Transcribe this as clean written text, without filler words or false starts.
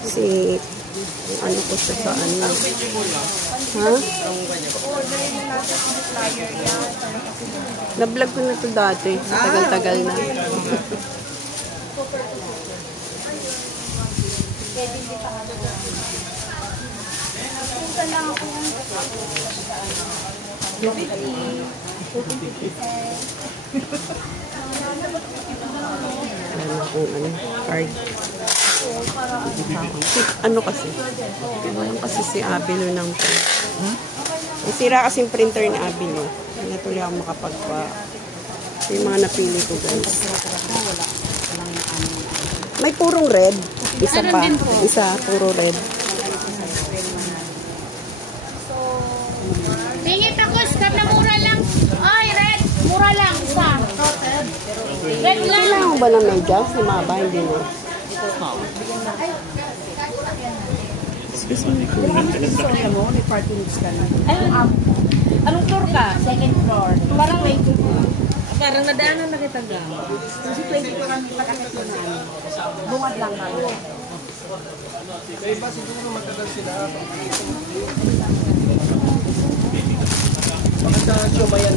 Kasi, ano ko siya sa ano. Ha? Na-vlog ko na ito dati. Tagal-tagal na. Card. Ano kasi? Walang kasi si Abilo ng sira kasi yung printer ni Abilo. Natuloy ako makapagpa. Yung mga napili ko, guys. May purong red. Isa pa. Isa, puro red. Tingin ako, start na mura lang. Ay, red. Mura lang. Isa. Red lang. Kailangan ba ng medyas? Lumaba, hindi mo. Excuse me, kunin ka ng sakit. May party mix ka na. Anong floor ka? Second floor. Parang may parang nadaanan na kita ga. Kasi 20 pa kami pagkakit ko na. Bungad lang kami. May iba siguro matagal sila. Baka sa Shomayan